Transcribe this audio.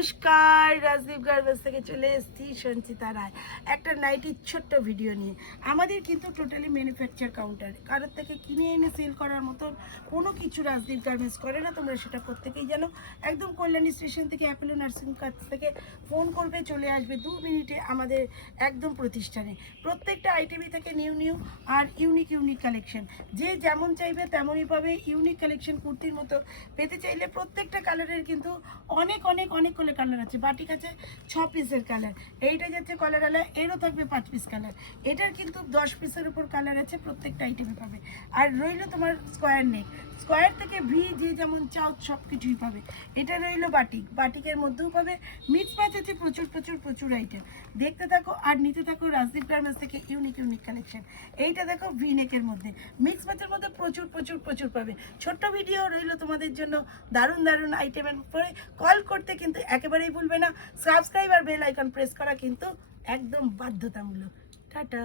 নমস্কার, রাজদীপ গার্মেন্টস থেকে চলে এসেছি সঞ্চিতা রায় একটা নাইটির ছোট্ট ভিডিও নিয়ে। আমাদের কিন্তু টোটালি ম্যানুফ্যাকচার কাউন্টার, কারোর থেকে কিনে এনে সেল করার মতন কোনো কিছু রাজদীপ গার্মেন্টস করে না। তোমরা সেটা প্রত্যেকেই জানো। একদম কল্যাণী স্টেশন থেকে অ্যাপোলো নার্সিং কাছ থেকে ফোন করবে, চলে আসবে 2 মিনিটে আমাদের একদম প্রতিষ্ঠানে। প্রত্যেকটা আইটেমই থেকে নিউ আর ইউনিক কালেকশন। যে যেমন চাইবে তেমনই পাবে। ইউনিক কালেকশন কুর্তির মতো পেতে চাইলে প্রত্যেকটা কালারের কিন্তু অনেক করে কালার আছে। বাটিক আছে 6 পিসের কালার, এইটা যাচ্ছে কলার আলা, এরও থাকবে 5 পিস কালার। এটার কিন্তু 10 পিসের উপর কালার আছে, প্রত্যেকটা আইটেমে পাবে। আর রইল তোমার স্কোয়ার নেক, স্কোয়ার থেকে ভি যে যেমন চাও সব কিছুই পাবে। এটা রইল বাটিকের মধ্যেও পাবে। মিক্স ম্যাচ আছে প্রচুর আইটেম। দেখতে থাকো আর নিতে থাকো রাজদীপ গার্মেন্টস থেকে ইউনিক কালেকশন। এইটা দেখো ভি নেকের মধ্যে, মিক্স ম্যাচের মধ্যে প্রচুর পাবে। ছোট্ট ভিডিও রইল তোমাদের জন্য দারুণ আইটেমের উপরে। কল করতে কিন্তু একেবারেই ভুলবে না। সাবস্ক্রাইব আর বেল আইকন প্রেস করা কিন্তু একদম বাধ্যতামূলক। টাটা।